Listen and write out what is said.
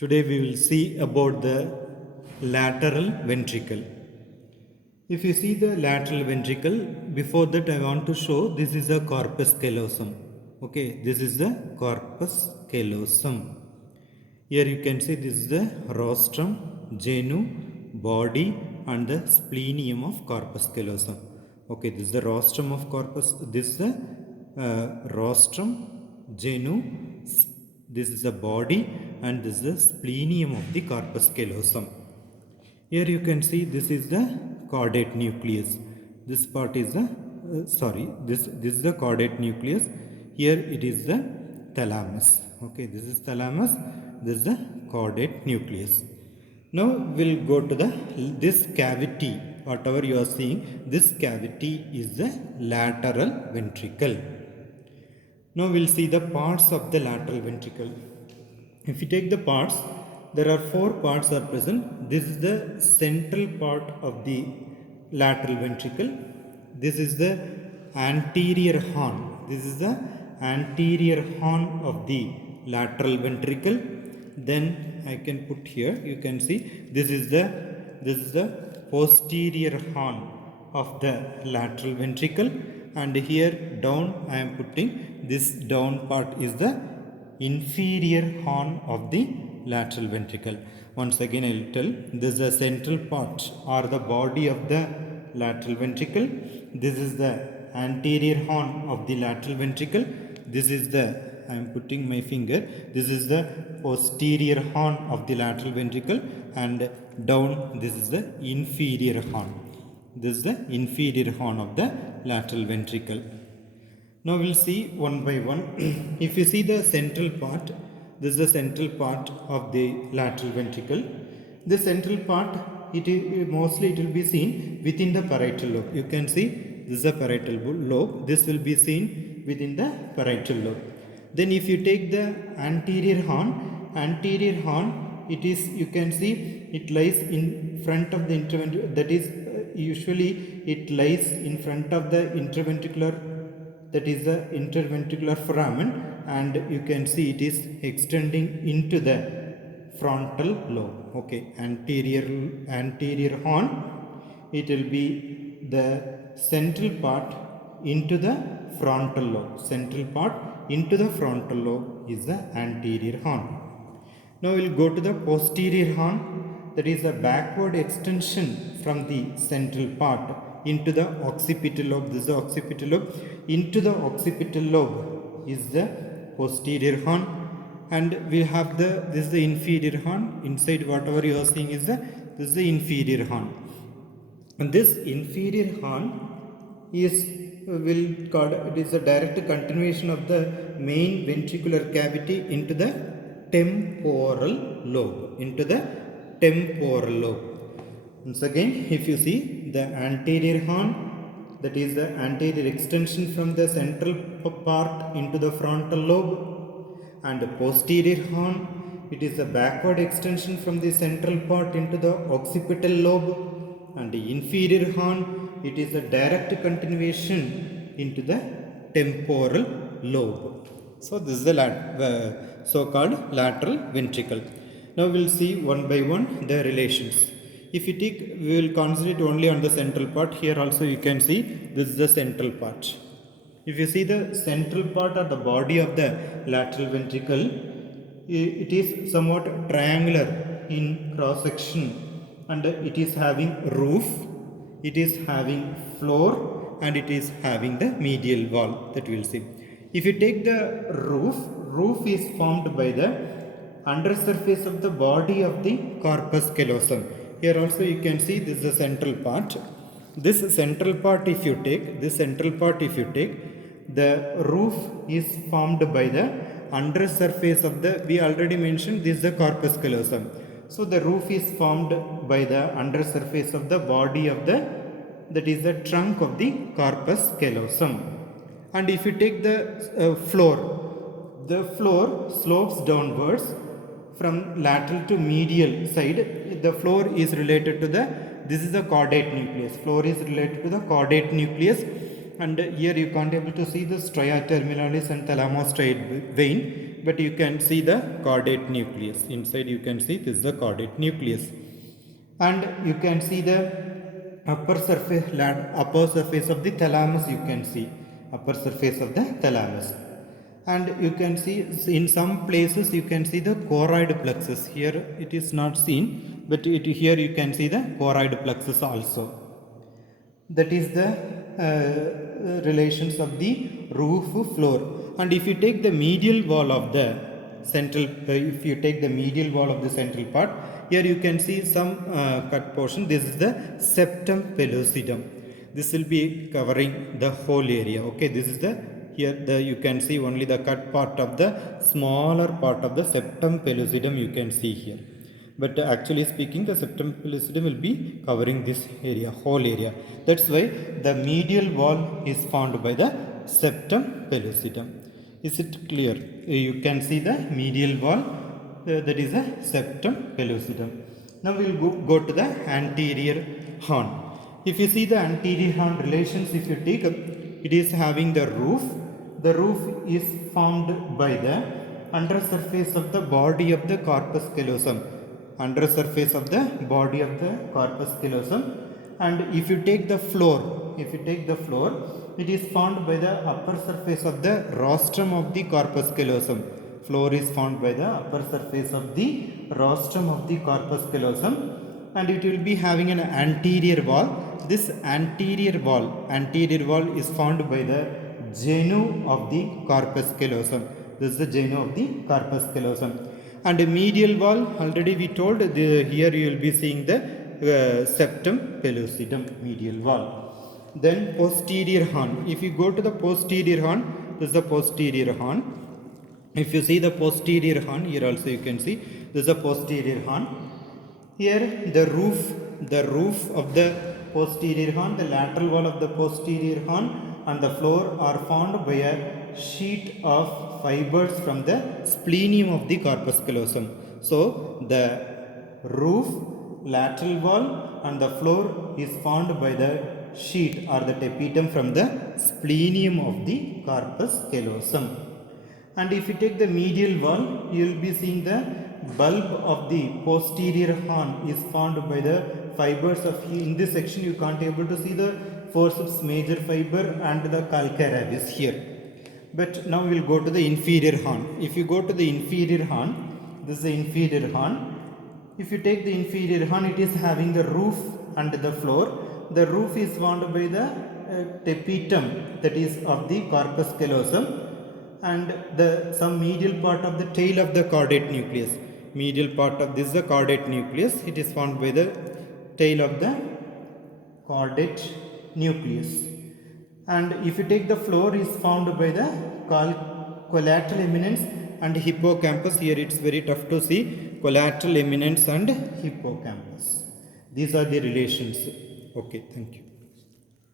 Today we will see about the lateral ventricle. If you see the lateral ventricle, before that I want to show this is the corpus callosum. Okay, this is the corpus callosum. Here you can see this is the rostrum, genu, body and the splenium of corpus callosum. Okay, this is the rostrum of corpus. This is the rostrum, genu, this is the body and this is the splenium of the corpus callosum. Here you can see this is the caudate nucleus. This part is the this is the caudate nucleus. Here it is the thalamus. Okay, this is thalamus. This is the caudate nucleus. Now we'll go to the this cavity. Whatever you are seeing, this cavity is the lateral ventricle. Now we'll see the parts of the lateral ventricle. If you take the parts, there are four parts are present. This is the central part of the lateral ventricle. This is the anterior horn. This is the anterior horn of the lateral ventricle. Then I can put here, you can see this is the posterior horn of the lateral ventricle, and here down I am putting this down part is the inferior horn of the lateral ventricle. Once again I will tell, this is the central part or the body of the lateral ventricle. This is the anterior horn of the lateral ventricle. This is the, I am putting my finger, this is the posterior horn of the lateral ventricle, and down this is the inferior horn. This is the inferior horn of the lateral ventricle. Now we'll see one by one. If you see the central part, this is the central part of the lateral ventricle. The central part, mostly it will be seen within the parietal lobe. You can see this is the parietal lobe. This will be seen within the parietal lobe. Then if you take the anterior horn, it is, you can see it lies in front of the interventricular, that is usually it lies in front of the interventricular, that is the interventricular foramen, and you can see it is extending into the frontal lobe. Okay, anterior horn, it will be the central part into the frontal lobe. Central part into the frontal lobe is the anterior horn. Now we will go to the posterior horn, that is a backward extension from the central part into the occipital lobe. This is the occipital lobe. Into the occipital lobe is the posterior horn, and we have this is the inferior horn. Inside whatever you are seeing is this is the inferior horn. And this inferior horn is it is a direct continuation of the main ventricular cavity into the temporal lobe. Once again, if you see the anterior horn, that is the anterior extension from the central part into the frontal lobe, and the posterior horn, it is a backward extension from the central part into the occipital lobe, and the inferior horn, it is a direct continuation into the temporal lobe. So this is the so-called lateral ventricle. Now we will see one by one the relations. If you take, we will concentrate only on the central part. Here also you can see this is the central part. If you see the central part or the body of the lateral ventricle, it is somewhat triangular in cross section, and it is having roof, it is having floor, and it is having the medial wall, that we will see. If you take the roof is formed by the under surface of the body of the corpus callosum. Here also you can see this is the central part. This central part if you take, the roof is formed by the under surface of the, we already mentioned this is the corpus callosum. So the roof is formed by the under surface of the body of the, that is the trunk of the corpus callosum. And if you take the floor slopes downwards from lateral to medial side. The floor is related to this is the caudate nucleus. Floor is related to the caudate nucleus, and here you can't able to see the stria terminalis and thalamostriate vein. but you can see the caudate nucleus. Inside you can see this is the caudate nucleus. And you can see the upper surface of the thalamus. You can see upper surface of the thalamus. And you can see in some places you can see the choroid plexus. Here it is not seen, but here you can see the choroid plexus also. That is the relations of the roof floor. And if you take the medial wall of the central, if you take the medial wall of the central part, here you can see some cut portion. This is the septum pellucidum. This will be covering the whole area. Okay, this is the, here the you can see only the cut part of the smaller part of the septum pellucidum you can see here. But actually speaking, the septum pellucidum will be covering this area, whole area. That's why the medial wall is formed by the septum pellucidum. Is it clear? You can see the medial wall, that is the septum pellucidum. Now we will go to the anterior horn. If you see the anterior horn relations, if you take up, it is having the roof. The roof is formed by the under surface of the body of the corpus callosum. Under surface of the body of the corpus callosum. And if you take the floor, it is formed by the upper surface of the rostrum of the corpus callosum. Floor is formed by the upper surface of the rostrum of the corpus callosum, and it will be having an anterior wall. This anterior wall is formed by the genu of the corpus callosum. This is the genu of the corpus callosum. And the medial wall, already we told, here you will be seeing the septum pellucidum medial wall. Then posterior horn. If you go to the posterior horn, this is the posterior horn. If you see the posterior horn, here also you can see this is the posterior horn. Here the roof of the posterior horn, the lateral wall of the posterior horn and the floor are formed by a sheet of fibers from the splenium of the corpus callosum. So the roof, lateral wall and the floor is formed by the sheet or the tapetum from the splenium of the corpus callosum. And if you take the medial wall, you will be seeing the bulb of the posterior horn is formed by the fibers of, in this section you can't able to see the forceps major fiber and the calcareous here. But now we will go to the inferior horn. If you go to the inferior horn, this is the inferior horn. If you take the inferior horn, it is having the roof and the floor. The roof is formed by the tapetum, that is of the corpus callosum, and the some medial part of the tail of the caudate nucleus. Medial part of this is the caudate nucleus. It is formed by the tail of the caudate nucleus. And if you take the floor, is formed by the collateral eminence and hippocampus. Here it's very tough to see collateral eminence and hippocampus. These are the relations. Okay, thank you.